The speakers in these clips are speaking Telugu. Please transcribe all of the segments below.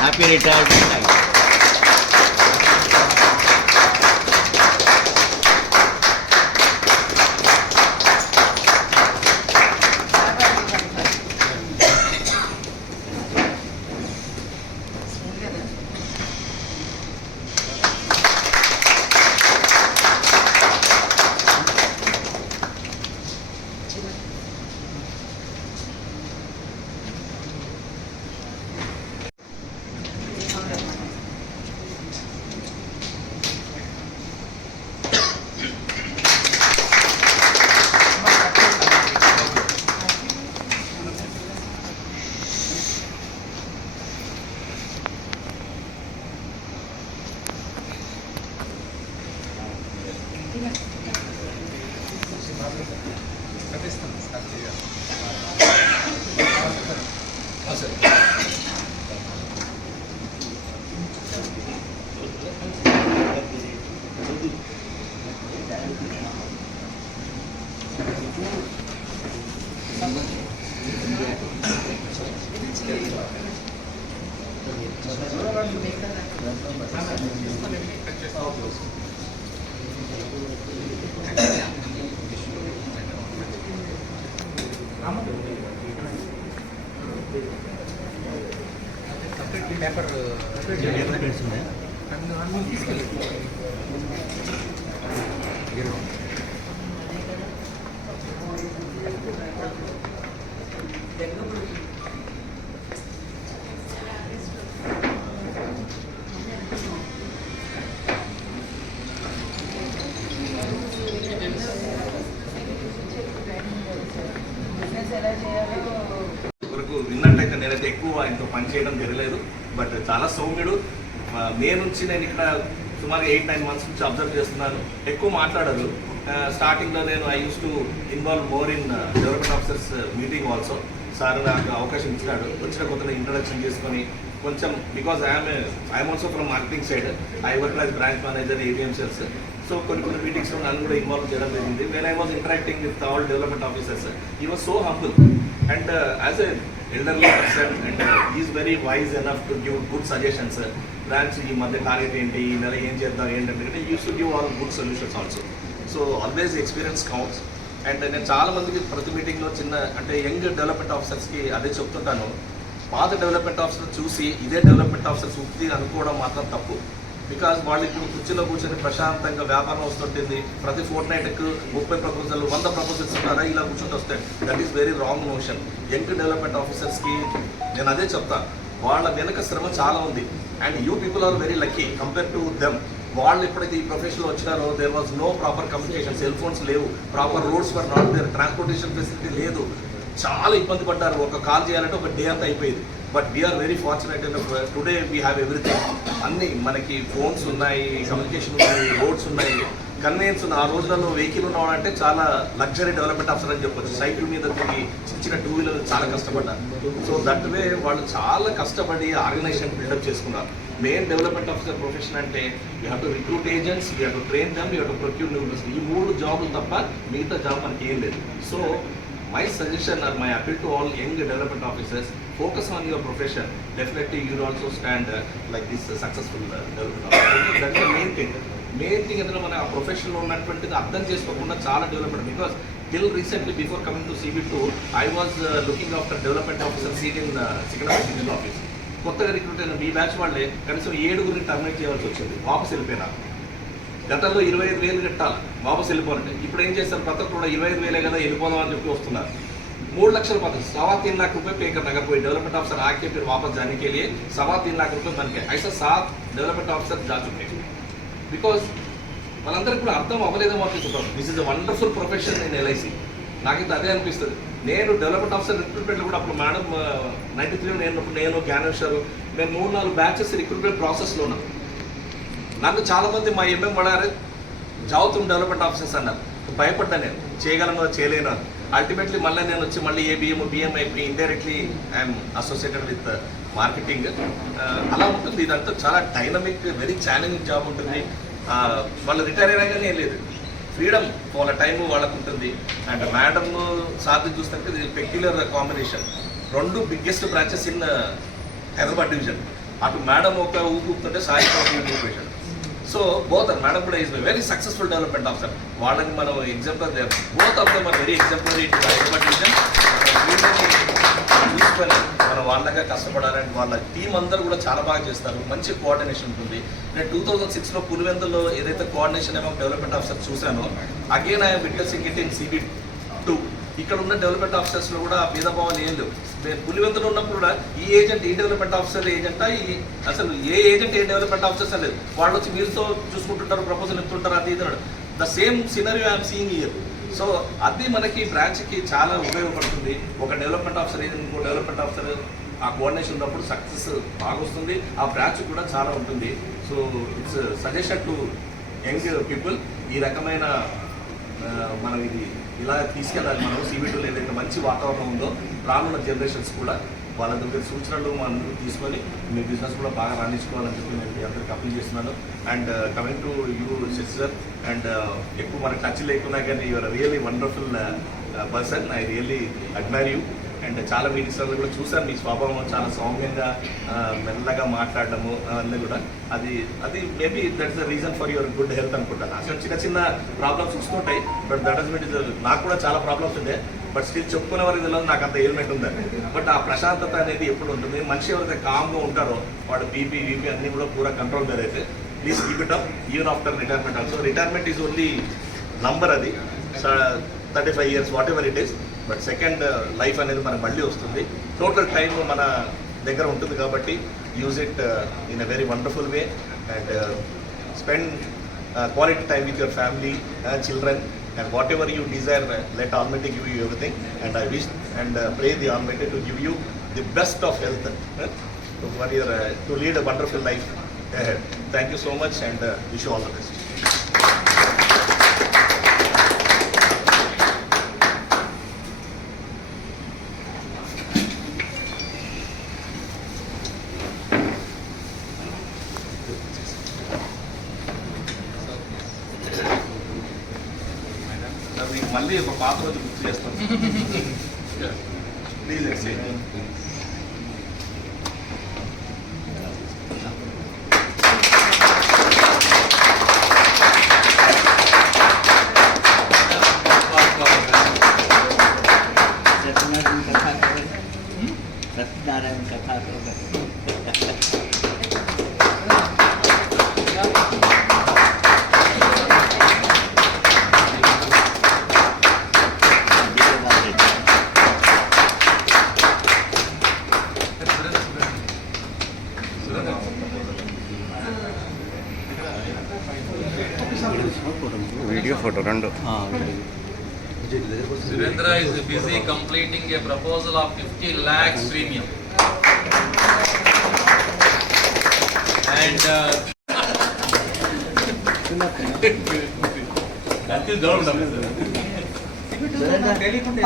Happy retirement. పేపర్ వరకు విన్నట్టయితే నేనైతే ఎక్కువ ఆయనతో పనిచేయడం జరగలేదు. బట్ చాలా సౌమ్యుడు. మే నుంచి నేను ఇక్కడ సుమారు 8-9 మంత్స్ నుంచి అబ్జర్వ్ చేస్తున్నాను. ఎక్కువ మాట్లాడరు. స్టార్టింగ్లో నేను I use to involve more in development officers meeting also. Sir నాకు అవకాశం ఇచ్చినాడు. వచ్చిన కొత్తగా ఇంట్రడక్షన్ చేసుకొని కొంచెం because I'm also from marketing side. I work as branch manager ATM sales. So కొన్ని మీటింగ్స్లో నన్ను కూడా ఇన్వాల్వ్ చేయడం జరిగింది. When I was interacting with all development officers he was so humble and as a elderly person and he is very wise enough to give good suggestions. Branch ఈ మధ్య టార్గెట్ ఏంటి, ఈ నెల ఏం చేద్దాం ఏంటంటే use to give all good solutions also. So always experience counts. And నేను చాలా మందికి ప్రతి మీటింగ్లో అంటే యంగ్ డెవలప్మెంట్ ఆఫీసర్స్కి అదే చెప్తుంటాను. పాత డెవలప్మెంట్ ఆఫీసర్ చూసి ఇదే డెవలప్మెంట్ ఆఫీసర్స్ ఉక్తి అనుకోవడం మాత్రం తప్పు. బికాజ్ వాళ్ళు ఇప్పుడు కుర్చీలో కూర్చొని ప్రశాంతంగా వ్యాపారం వస్తుంటుంది. ప్రతి ఫోర్ట్ నైట్కు 30 ప్రపోజల్ 100 ప్రపోజల్స్ ఉన్నారా ఇలా కూర్చుంటూ వస్తాయి. That is very wrong notion. Young development ఆఫీసర్స్కి నేను అదే చెప్తాను. వాళ్ళ వెనక శ్రమ చాలా ఉంది. And you people are very lucky compare to them. వాళ్ళు ఎప్పుడైతే ఈ ప్రొఫెషన్లో వచ్చినారో there was no proper communication. Cell phones లేవు, proper roads for not there, transportation facility లేదు. చాలా ఇబ్బంది పడ్డారు. ఒక కాల్ చేయాలంటే ఒక డే అంతా అయిపోయింది. But we're very fortunate today we have everything. అన్నీ మనకి ఫోన్స్ ఉన్నాయి, కమ్యూనికేషన్ ఉన్నాయి, రోడ్స్ ఉన్నాయి, కన్వీనియన్స్ ఉన్నాయి. ఆ రోజులలో వెహికల్ ఉన్నాడంటే చాలా లగ్జరీ డెవలప్మెంట్ ఆఫీసర్ అని చెప్పొచ్చు. సైకిల్ మీద తిరిగి చిన్న 2 వీలర్ చాలా కష్టపడ్డారు. సో దట్ వే వాళ్ళు చాలా కష్టపడి ఆర్గనైజేషన్ బిల్డప్ చేసుకున్నారు. మెయిన్ డెవలప్మెంట్ ఆఫీసర్ ప్రొఫెషన్ అంటే you have to recruit agents, you have to train them, you have to procure new business. ఈ 3 జాబులు తప్ప మిగతా జాబ్ మనకి ఏం లేదు. So my suggestion or my appeal to all young development officers, focus on your profession. Definitely you will also stand like this successful development officer. That is the main thing. ఎందులో మన ఆ ప్రొఫెషన్లో ఉన్నటువంటిది అర్థం చేసుకోకుండా చాలా development. Because till recently before coming to CB2 I was looking after development officer seat in Secunderabad civil office. కొత్తగా రిక్రూట్ అయిన మీ బ్యాచ్ వాళ్ళే కనీసం 7 టర్మినేట్ చేయాల్సి వచ్చింది. వాపస్ వెళ్ళిపోయినారు. గతంలో 25,000 కట్టాలి వాపస్ వెళ్ళిపోవాలంటే. ఇప్పుడు ఏం చేస్తారు, ప్రతి ఒక్కరు కూడా 25,000 కదా వెళ్ళిపోదాం అని చెప్పి వస్తున్నారు. 3 లక్షల पद 3.25 लाख रुपए पे करना। अगर कोई डेवलपमेंट ऑफिसर आके फिर वापस जाने के लिए 3.25 लाख रुपए बन के ऐसा 7 डेवलपमेंट ऑफिसर जा चुके हैं। बिकॉज వాళ్ళందరికీ కూడా అర్థం అవ్వలేదేమో అనిపిస్తుంది. This is a wonderful profession in LIC. నాకైతే అదే అనిపిస్తుంది. నేను డెవలప్మెంట్ ఆఫీసర్ రిక్రూట్మెంట్లో కూడా అప్పుడు మేడం 93 నేను జ్ఞానేశ్వర్ మేము 3-4 బ్యాచెస్ రిక్రూట్మెంట్ ప్రాసెస్లో ఉన్నాం. నాకు చాలామంది మా ఎంఎం పడారు జాబ్ తుమ్ డెవలప్మెంట్ ఆఫీసర్స్ అన్నారు. భయపడ్డా, నేను చేయగలను చేయలేను అని. అల్టిమేట్లీ మళ్ళీ నేను వచ్చి మళ్ళీ బిఎం అయిపోయి indirectly I'm associated with marketing. అలా ఉంటుంది. ఇదంతా చాలా డైనమిక్ వెరీ ఛాలెంజింగ్ జాబ్ ఉంటుంది. వాళ్ళు రిటైర్ అయినాగానే ఏం లేదు, ఫ్రీడమ్ వాళ్ళ టైం వాళ్ళకు ఉంటుంది. అండ్ మేడం సాధ్యం చూస్తుంటే ఇది peculiar combination. 2 biggest branches in Hyderabad division. అటు మేడం ఒక ఊపుతుంటే సాయి ఊపేశాడు. సో బోత్ మేడం కూడా is very successful development officer. వాళ్ళని మనం example both of them are very exemplary ఇటు హైదరాబాద్ డివిజన్. చూసుకొని మనం వాళ్ళగా కష్టపడాలని వాళ్ళ టీం అందరూ కూడా చాలా బాగా చేస్తారు. మంచి కోఆర్డినేషన్ ఉంటుంది. నేను 2006లో పులివెందులో ఏదైతే కోఆర్డినేషన్ ఏమో డెవలప్మెంట్ ఆఫీసర్ చూశానో, again I'm witnessing it in CB2. ఇక్కడ ఉన్న డెవలప్మెంట్ ఆఫీసర్స్లో కూడా భేదభావాలు ఏం లేవు. నేను పులివెందులో ఉన్నప్పుడు కూడా ఈ ఏజెంట్ ఈ డెవలప్మెంట్ ఆఫీసర్ ఏజెంటా, ఈ అసలు ఏ ఏజెంట్ ఏ డెవలప్మెంట్ ఆఫీసర్స్ లేదు. వాళ్ళు వచ్చి వీళ్ళతో చూసుకుంటుంటారు, ప్రపోజల్ ఇస్తుంటారు, అది ఇది. The same scenario I'm seeing year. So అది మనకి బ్రాంచ్కి చాలా ఉపయోగపడుతుంది. ఒక డెవలప్మెంట్ ఆఫీసర్ ఏదైనా ఇంకో డెవలప్మెంట్ ఆఫీసర్ ఆ కోఆర్డినేషన్ ఉన్నప్పుడు సక్సెస్ బాగా వస్తుంది. ఆ బ్రాంచ్ కూడా చాలా ఉంటుంది. So it's suggestion to young people. ఈ రకమైన మనం ఇది ఇలా తీసుకెళ్ళాలి. మనం CB2లో ఏదైతే మంచి వాతావరణం ఉందో రానున్న జనరేషన్స్ కూడా వాళ్ళ దగ్గర సూచనలు మనం తీసుకొని మీ బిజినెస్ కూడా బాగా రాణించుకోవాలని చెప్పి నేను మీ అందరికి అప్పీల్ చేస్తున్నాను. And coming to you sister, and ఎక్కువ మనకు టచ్ లేకున్నా కానీ you're really wonderful person. I really admire you. And చాలా మీటింగ్స్లో కూడా చూసాను మీ స్వభావం చాలా సౌమ్యంగా మెల్లగా మాట్లాడటము అన్నీ కూడా. అది maybe that's the reason for your good health అనుకుంటాను. అసలు చిన్న చిన్న ప్రాబ్లమ్స్ వస్తుంటాయి, బట్ దట్ ఇస్ మీట్ నాకు కూడా చాలా ప్రాబ్లమ్స్ ఉండే, బట్ స్టిల్ చెప్పుకునే వారికి తెలియదు నాకు అంత ఎలిమెంట్ ఉందని. బట్ ఆ ప్రశాంతత అనేది ఎప్పుడు ఉంటుంది. మనిషి ఎవరైతే కామ్గా ఉంటారో వాడు బీపీ అన్నీ కూడా పూరా కంట్రోల్ మీద అయితే please keep it up even after retirement also. Retirement is only number, అది 35 years what ever it is. But second life అనేది మనకు మళ్ళీ వస్తుంది. టోటల్ టైం మన దగ్గర ఉంటుంది కాబట్టి use it in a very wonderful way and spend quality time with your family, children, and whatever you desire, let Almighty give you everything. And I wish and pray the Almighty to give you the best of health for your to lead a wonderful life ahead. Thank you so much and wish you all the best. మళ్ళీ ఒక పాత రోజు గుర్తు చేస్తాను. Please excise. సత్యనారాయణ కథ వీడియో ఫోటో రెండు. Surendra is busy completing a proposal of 50 lakhs premium. And that is down.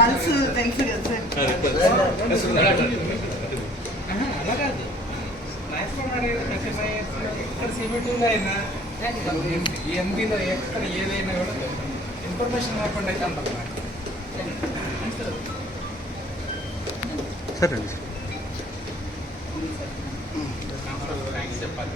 Pulse తెలుసు కదా సార్. ఇక్కడ CB2లో అయినా ఎంపీలో ఎక్కడ ఏదైనా కూడా ఇన్ఫర్మేషన్ లేకుండా అయితే అంటారు. సరే థ్యాంక్స్ చెప్పాలి.